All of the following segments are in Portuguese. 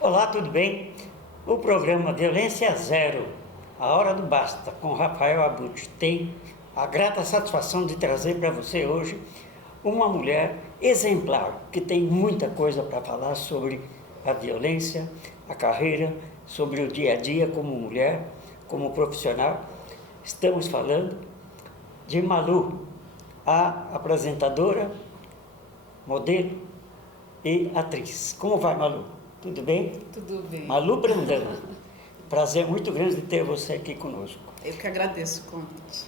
Olá, tudo bem? O programa Violência Zero, a Hora do Basta, com Rafael Abud, tem a grata satisfação de trazer para você hoje uma mulher exemplar, que tem muita coisa para falar sobre a violência, a carreira, sobre o dia a dia como mulher, como profissional. Estamos falando de Malu, a apresentadora, modelo e atriz. Como vai, Malu? Tudo bem? Tudo bem. Malu Brandão, prazer muito grande de ter você aqui conosco. Eu que agradeço o convite.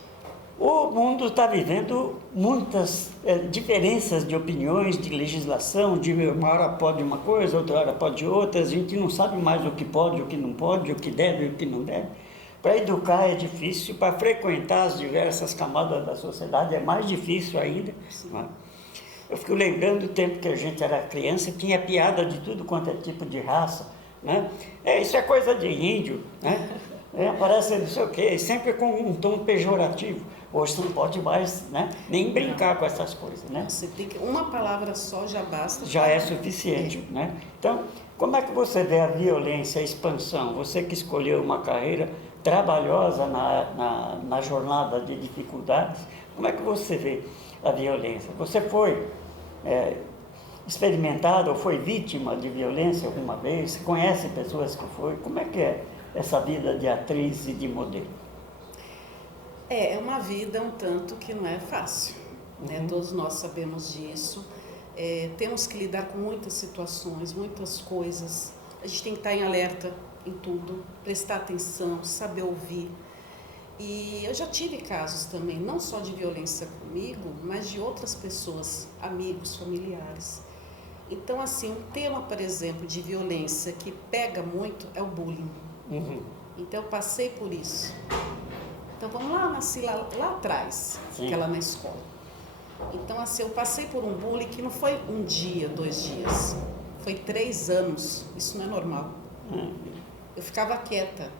O mundo está vivendo muitas diferenças de opiniões, de legislação, de uma hora pode uma coisa, outra hora pode outra, a gente não sabe mais o que pode, o que não pode, o que deve e o que não deve. Para educar é difícil, para frequentar as diversas camadas da sociedade é mais difícil ainda. Eu fico lembrando do tempo que a gente era criança, tinha piada de tudo quanto é tipo de raça, né? Isso é coisa de índio, né? Parece não sei o quê, sempre com um tom pejorativo. Hoje você não pode mais, né, nem brincar com essas coisas, né? Você tem que, uma palavra só já basta. Já é suficiente, né? Então, como é que você vê a violência, a expansão? Você que escolheu uma carreira trabalhosa na jornada de dificuldades, como é que você vê a violência? Você foi experimentado ou foi vítima de violência alguma vez? Você conhece pessoas que foi? Como é que é essa vida de atriz e de modelo? É uma vida um tanto que não é fácil, né? Todos nós sabemos disso. Temos que lidar com muitas situações, muitas coisas. A gente tem que estar em alerta em tudo, prestar atenção, saber ouvir. E eu já tive casos também, não só de violência comigo, mas de outras pessoas, amigos, familiares. Então, assim, um tema, por exemplo, de violência que pega muito é o bullying. Então, eu passei por isso. Então, vamos lá, nasci lá atrás, aquela na escola. Então, assim, eu passei por um bullying que não foi um dia, 2 dias, foi 3 anos. Isso não é normal. Eu ficava quieta.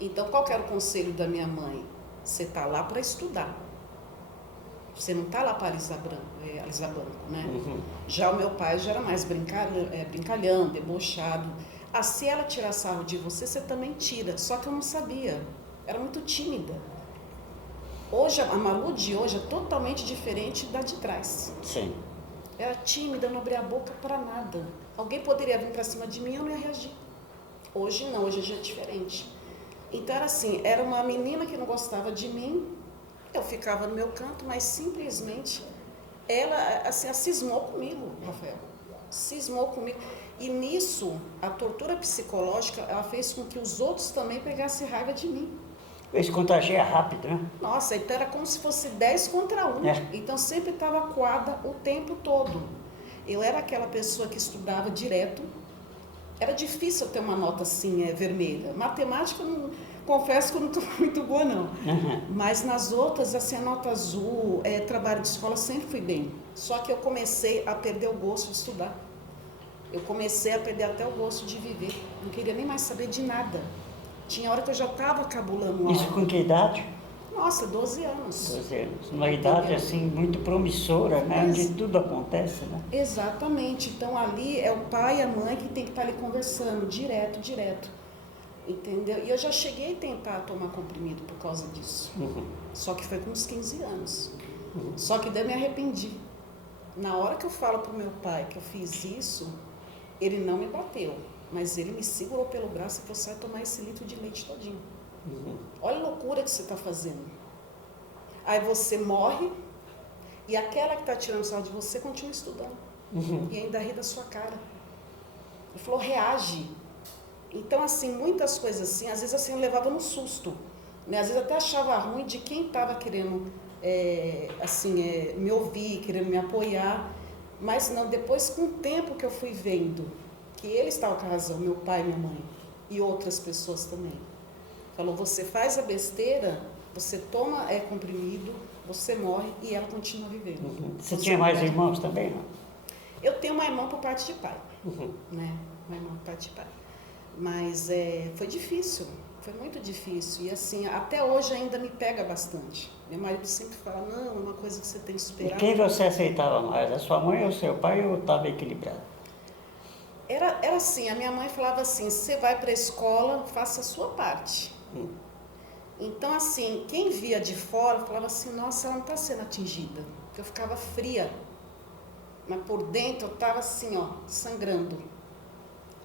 Então, qual que era o conselho da minha mãe? Você está lá para estudar. Você não está lá para alisar banco, né? Já o meu pai já era mais brincalhão, debochado. Se ela tirar sarro de você, você também tira. Só que eu não sabia. Era muito tímida. Hoje, a Malu de hoje é totalmente diferente da de trás. Sim. Era tímida, não abria a boca para nada. Alguém poderia vir para cima de mim e eu não ia reagir. Hoje não, hoje já é diferente. Então era assim, era uma menina que não gostava de mim, eu ficava no meu canto, mas simplesmente ela assim, cismou comigo, Rafael. Cismou comigo. E nisso, a tortura psicológica, ela fez com que os outros também pegassem raiva de mim. Esse contagia rápido, né? Nossa, então era como se fosse 10 contra 1. Então sempre estava coada o tempo todo. Eu era aquela pessoa que estudava direto. Era difícil eu ter uma nota assim, vermelha. Matemática, confesso que eu não estou muito boa, não. Mas nas outras, assim, a nota azul, trabalho de escola, sempre fui bem. Só que eu comecei a perder o gosto de estudar. Eu comecei a perder até o gosto de viver. Não queria nem mais saber de nada. Tinha hora que eu já estava cabulando. Isso com que idade? Nossa, 12 anos. 12 anos. Uma idade assim muito promissora, né? Onde tudo acontece, né? Exatamente. Então ali é o pai e a mãe que tem que estar ali conversando, direto. Entendeu? E eu já cheguei a tentar tomar comprimido por causa disso. Só que foi com uns 15 anos. Só que daí eu me arrependi. Na hora que eu falo pro meu pai que eu fiz isso, ele não me bateu. Mas ele me segurou pelo braço e falou, sai tomar esse litro de leite todinho. Olha a loucura que você está fazendo. Aí você morre e aquela que está tirando sarro de você continua estudando. E ainda ri da sua cara. Ele falou, reage. Então, assim, muitas coisas assim, às vezes assim, eu levava no susto. Né? Às vezes até achava ruim de quem estava querendo me ouvir, querendo me apoiar. Mas não, depois com o tempo que eu fui vendo que ele estava com a razão, meu pai e minha mãe, e outras pessoas também. Falou, você faz a besteira, você toma comprimido, você morre e ela continua vivendo. Você tinha mais irmãos também, não? Eu tenho uma irmã por parte de pai, né? Uma irmã por parte de pai. Mas foi difícil, foi muito difícil. E assim, até hoje ainda me pega bastante. Meu marido sempre fala, não, é uma coisa que você tem que E superar. quem você aceitava mais, a sua mãe ou o seu pai, ou estava equilibrado? Era assim, a minha mãe falava assim, você vai para a escola, faça a sua parte. Então assim, quem via de fora falava assim, nossa, ela não está sendo atingida. Eu ficava fria, mas por dentro eu estava assim, ó, sangrando.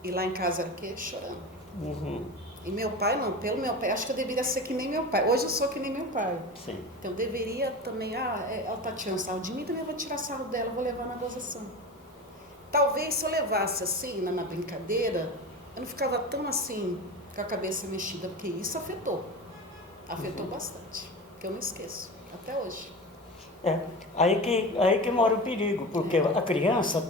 E lá em casa era o quê? Chorando. Uhum. E meu pai não, pelo meu pai, acho que eu deveria ser que nem meu pai. Hoje eu sou que nem meu pai. Sim. Então eu deveria também, ela tá tirando sarro de mim, também eu vou tirar sarro dela, vou levar na gozação. Talvez se eu levasse assim, na brincadeira, eu não ficava tão assim, com a cabeça mexida, porque isso afetou. Afetou bastante, que eu não esqueço, até hoje. Aí que mora o perigo, porque a criança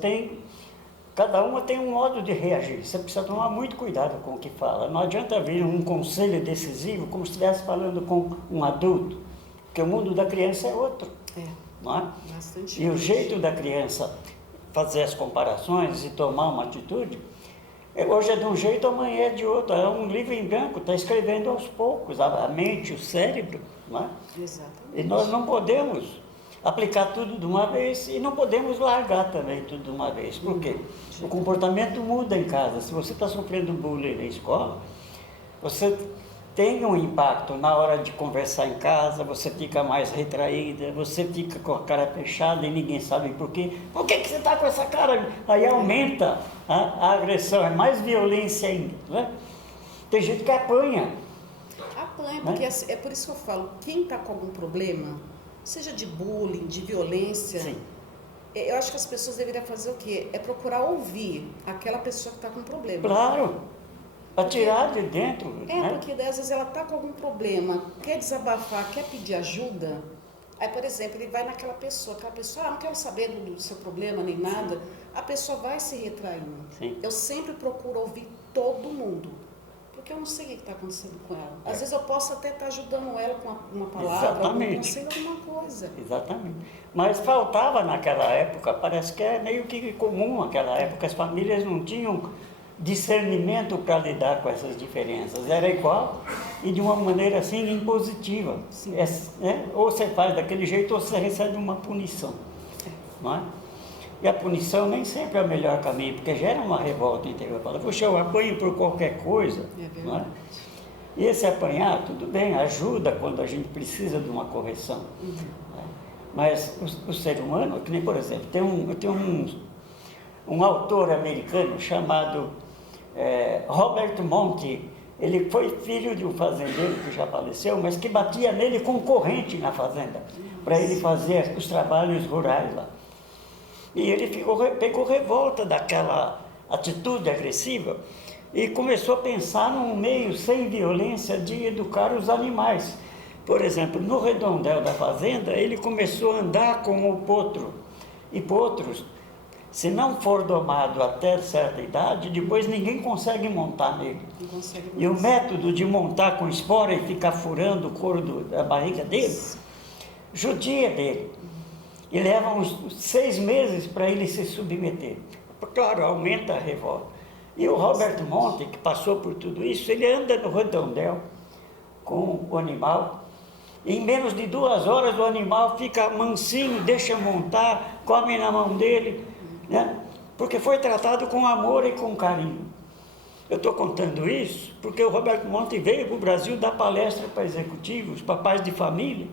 cada uma tem um modo de reagir. Você precisa tomar muito cuidado com o que fala. Não adianta vir um conselho decisivo como se estivesse falando com um adulto, porque o mundo da criança é outro. Não é? Bastante. E o jeito da criança fazer as comparações e tomar uma atitude, hoje é de um jeito, amanhã é de outro. É um livro em branco, está escrevendo aos poucos, a mente, o cérebro. Não é? Exatamente. E nós não podemos aplicar tudo de uma vez e não podemos largar também tudo de uma vez. Por quê? O comportamento muda em casa. Se você está sofrendo bullying na escola, você tem um impacto na hora de conversar em casa, você fica mais retraída, você fica com a cara fechada e ninguém sabe por quê. Por que você está com essa cara? Aí aumenta a agressão, é mais violência ainda. Né? Tem gente que apanha. Apanha, porque é por isso que eu falo, quem está com algum problema, seja de bullying, de violência, Sim. Eu acho que as pessoas deveriam fazer o quê? É procurar ouvir aquela pessoa que está com problema. Claro, para tirar de dentro. Né? Porque às vezes ela está com algum problema, quer desabafar, quer pedir ajuda. Aí, por exemplo, ele vai naquela pessoa, não quero saber do seu problema nem nada, a pessoa vai se retraindo. Sim. Eu sempre procuro ouvir todo mundo, porque eu não sei o que está acontecendo com ela. Às vezes eu posso até estar ajudando ela com uma palavra, algum conselho, alguma coisa. Exatamente. Mas faltava naquela época, parece que é meio que comum naquela época, as famílias não tinham discernimento para lidar com essas diferenças. Era igual e de uma maneira assim impositiva. Ou você faz daquele jeito ou você recebe uma punição. Não é? E a punição nem sempre é o melhor caminho, porque gera uma revolta interior. Fala, poxa, eu apanho por qualquer coisa. Não é? E esse apanhar, tudo bem, ajuda quando a gente precisa de uma correção. Né? Mas o ser humano, que nem, por exemplo, tem um autor americano chamado Robert Monte. Ele foi filho de um fazendeiro que já faleceu, mas que batia nele com corrente na fazenda, para ele fazer os trabalhos rurais lá. E ele pegou revolta daquela atitude agressiva e começou a pensar num meio sem violência de educar os animais. Por exemplo, no redondel da fazenda, ele começou a andar com o potro. E potros, se não for domado até certa idade, depois ninguém consegue montar nele. E o método de montar com espora e ficar furando o couro da barriga dele, judia dele. E leva uns 6 meses para ele se submeter. Claro, aumenta a revolta. E o Robert Monte, que passou por tudo isso, ele anda no redondel com o animal. E em menos de 2 horas o animal fica mansinho, deixa montar, come na mão dele, né? Porque foi tratado com amor e com carinho. Eu estou contando isso porque o Robert Monte veio para o Brasil dar palestra para executivos, para pais de família.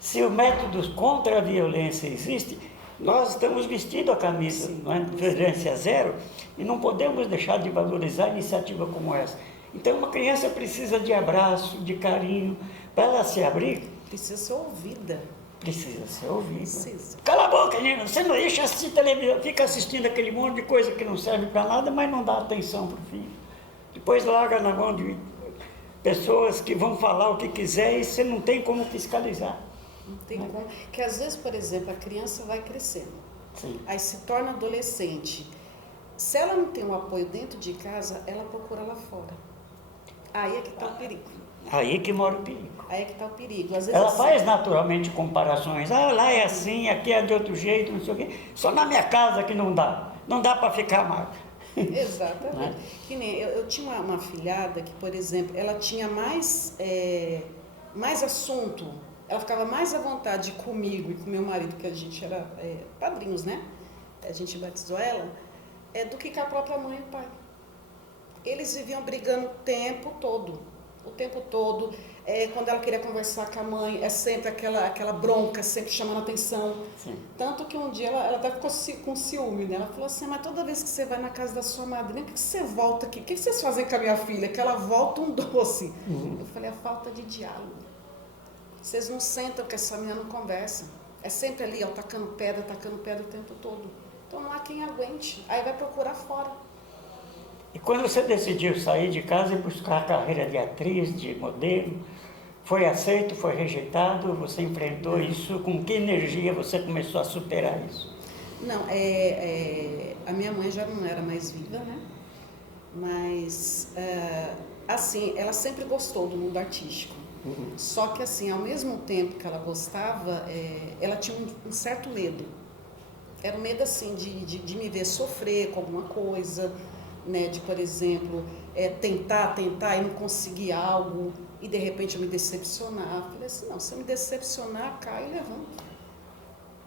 Se o método contra a violência existe, nós estamos vestindo a camisa, não é? Violência zero, e não podemos deixar de valorizar iniciativa como essa. Então, uma criança precisa de abraço, de carinho, para ela se abrir. Precisa ser ouvida. Precisa ser ouvida. Precisa. Cala a boca, menina, você não deixa assistir televisão, fica assistindo aquele monte de coisa que não serve para nada, mas não dá atenção para o filho. Depois larga na mão de pessoas que vão falar o que quiser e você não tem como fiscalizar. Não tem como. Que às vezes, por exemplo, a criança vai crescendo. Sim. Aí se torna adolescente. Se ela não tem um apoio dentro de casa, ela procura lá fora. Aí é que está o perigo. Aí que mora o perigo. Aí é que está o perigo. Às vezes Ela assim, faz naturalmente comparações. Lá é assim, aqui é de outro jeito, não sei o quê. Só na minha casa que não dá. Não dá para ficar mais. Exatamente. Né? Que nem eu tinha uma afilhada que, por exemplo, ela tinha mais assunto, ela ficava mais à vontade comigo e com meu marido, que a gente era padrinhos, né? A gente batizou ela, do que com a própria mãe e pai. Eles viviam brigando o tempo todo. O tempo todo. Quando ela queria conversar com a mãe, sempre aquela bronca, sempre chamando atenção. Sim. Tanto que um dia ela até ficou com ciúme, né? Ela falou assim, mas toda vez que você vai na casa da sua madrinha, por que você volta aqui? O que vocês fazem com a minha filha? Que ela volta um doce. Eu falei, a falta de diálogo. Vocês não sentam que essa menina não conversa. É sempre ali, ó, tacando pedra o tempo todo. Então não há quem aguente. Aí vai procurar fora. E quando você decidiu sair de casa e buscar a carreira de atriz, de modelo, foi aceito, foi rejeitado? Você enfrentou isso? Com que energia você começou a superar isso? Não, a minha mãe já não era mais viva, né? Mas, assim, ela sempre gostou do mundo artístico. Só que, assim, ao mesmo tempo que ela gostava, ela tinha um certo medo. Era um medo, assim, de me ver sofrer com alguma coisa, né? De, por exemplo, tentar e não conseguir algo e, de repente, eu me decepcionar. Eu falei assim, não, se eu me decepcionar, cai e levanto.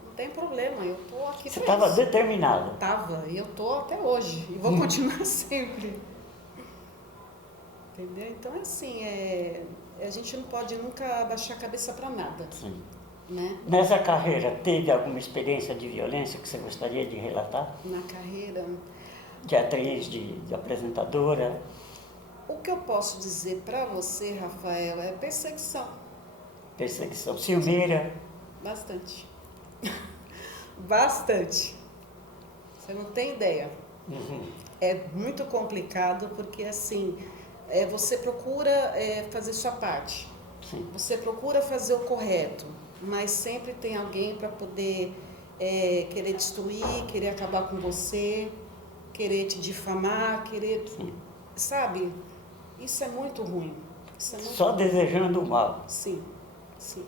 Não tem problema, eu tô aqui. Você estava determinada? Tava, e eu tô até hoje, e vou continuar sempre. Entendeu? Então, assim, a gente não pode nunca baixar a cabeça para nada. Sim. Né? Nessa carreira, teve alguma experiência de violência que você gostaria de relatar? Na carreira... De atriz, de apresentadora? O que eu posso dizer para você, Rafael, é perseguição. Perseguição ciumeira? Bastante. Bastante. Você não tem ideia. É muito complicado porque, assim, você procura fazer sua parte. Sim. Você procura fazer o correto, mas sempre tem alguém para poder querer destruir, querer acabar com você, querer te difamar, querer... Sim. Sabe? Isso é muito ruim. Só desejando o mal. Sim, sim.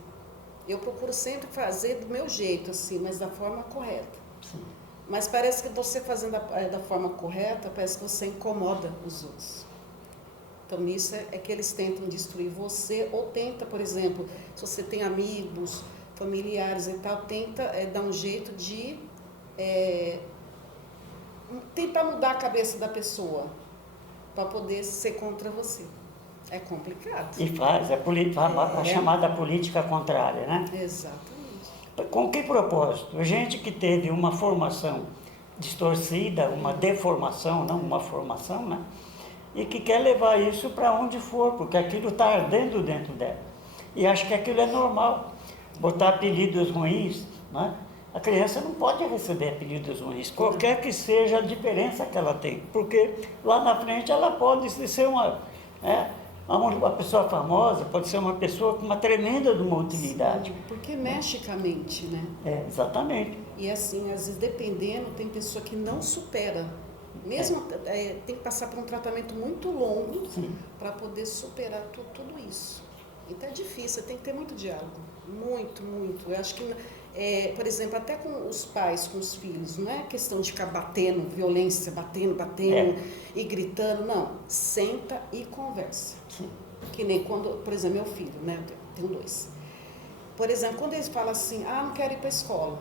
Eu procuro sempre fazer do meu jeito, assim, mas da forma correta. Sim. Mas parece que você fazendo da forma correta, parece que você incomoda os outros. Então, nisso é que eles tentam destruir você, ou tenta, por exemplo, se você tem amigos, familiares e tal, tenta dar um jeito de tentar mudar a cabeça da pessoa para poder ser contra você. É complicado. E faz, a chamada política contrária, né? Exatamente. Com que propósito? Gente que teve uma formação distorcida, uma deformação, não uma formação, né? E que quer levar isso para onde for, porque aquilo está ardendo dentro dela. E acha que aquilo é normal. Botar apelidos ruins, né? A criança não pode receber apelidos ruins, qualquer que seja a diferença que ela tem, porque lá na frente ela pode ser uma pessoa famosa, pode ser uma pessoa com uma tremenda de uma utilidade. Sim, porque mexe com a mente, né? Exatamente. E assim, às vezes dependendo, tem pessoa que não supera. Mesmo tem que passar por um tratamento muito longo para poder superar tudo isso. Então é difícil, tem que ter muito diálogo. Muito, muito. Eu acho que, por exemplo, até com os pais, com os filhos, não é questão de ficar batendo, violência, batendo e gritando. Não, senta e conversa. Sim. Que nem quando, por exemplo, meu filho, né? Eu tenho 2. Por exemplo, quando eles falam assim, não quero ir para a escola.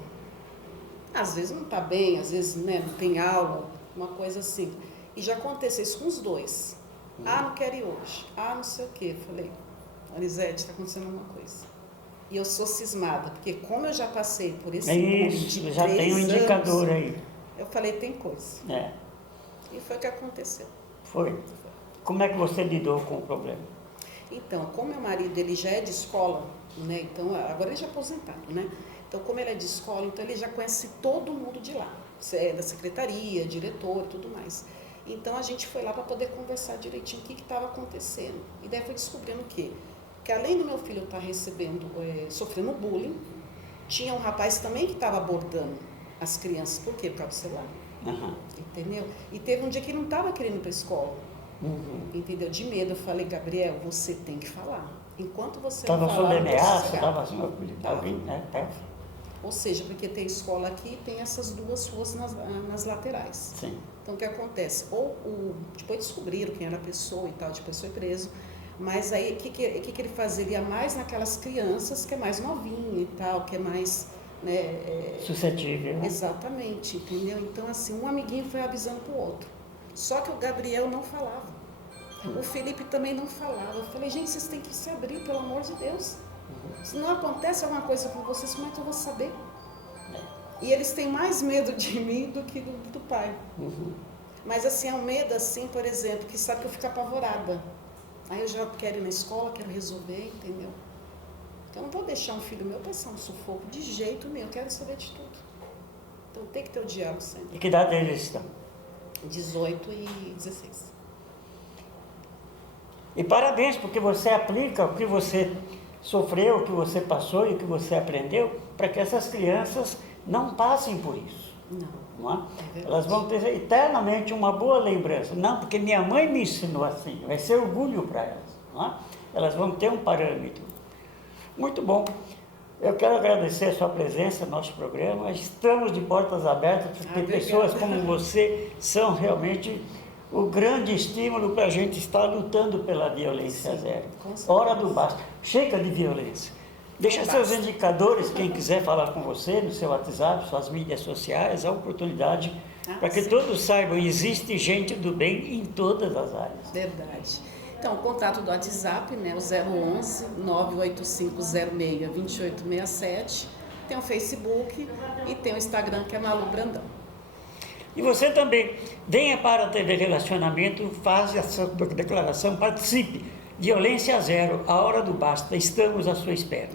Às vezes não está bem, às vezes, né, não tem aula, uma coisa assim. E já aconteceu isso com os 2. Não quero ir hoje. Não sei o quê. Falei, Anisete, está acontecendo alguma coisa. E eu sou cismada, porque como eu já passei por esse Isso, já tem um indicador aí. Eu falei, tem coisa. E foi o que aconteceu. Foi. Como é que você lidou com o problema? Então, como meu marido ele já é de escola, né? Então, agora ele já é aposentado, né? Então, como ele é de escola, então ele já conhece todo mundo de lá. Da secretaria, diretor e tudo mais. Então, a gente foi lá para poder conversar direitinho o que estava acontecendo. E daí foi descobrindo o quê? Que além do meu filho estar sofrendo bullying, tinha um rapaz também que estava abordando as crianças. Por quê? Por causa do celular. Entendeu? E teve um dia que ele não estava querendo ir para a escola. Entendeu? De medo, eu falei, Gabriel, você tem que falar. Enquanto você não falar... Estava sob ameaça? Estava Alguém, né? Ou seja, porque tem escola aqui e tem essas duas ruas nas laterais. Sim. Então, o que acontece? Depois descobriram quem era a pessoa e tal, depois foi preso. Mas aí, o que ele fazia? Ele ia mais naquelas crianças que é mais novinha e tal, que é mais... Né, suscetível. Né? Exatamente, entendeu? Então, assim, um amiguinho foi avisando pro outro. Só que o Gabriel não falava. O Felipe também não falava. Eu falei, gente, vocês têm que se abrir, pelo amor de Deus. Se não acontece alguma coisa com vocês, como é que eu vou saber? E eles têm mais medo de mim do que do pai. Mas assim, é um medo assim, por exemplo, que sabe que eu fico apavorada. Aí eu já quero ir na escola, quero resolver, entendeu? Então eu não vou deixar um filho meu passar um sufoco de jeito nenhum, eu quero saber de tudo. Então tem que ter o diálogo sempre. E que idade eles estão? 18 e 16. E parabéns, porque você aplica o que você sofreu, o que você passou e o que você aprendeu, para que essas crianças não passem por isso. Não é? Elas vão ter eternamente uma boa lembrança. Não, porque minha mãe me ensinou assim, vai ser orgulho para elas. Não é? Elas vão ter um parâmetro. Muito bom. Eu quero agradecer a sua presença no nosso programa. Estamos de portas abertas, porque pessoas como você são realmente o grande estímulo para a gente estar lutando pela violência zero. Hora do basta. Chega de violência. Deixa seus indicadores, quem quiser falar com você, no seu WhatsApp, suas mídias sociais, a oportunidade para que todos saibam, existe gente do bem em todas as áreas. Verdade. Então, o contato do WhatsApp, né, o 011 98506 2867, tem o Facebook e tem o Instagram, que é Malu Brandão. E você também, venha para a TV Relacionamento, faça a sua declaração, participe. Violência zero, a hora do basta, estamos à sua espera.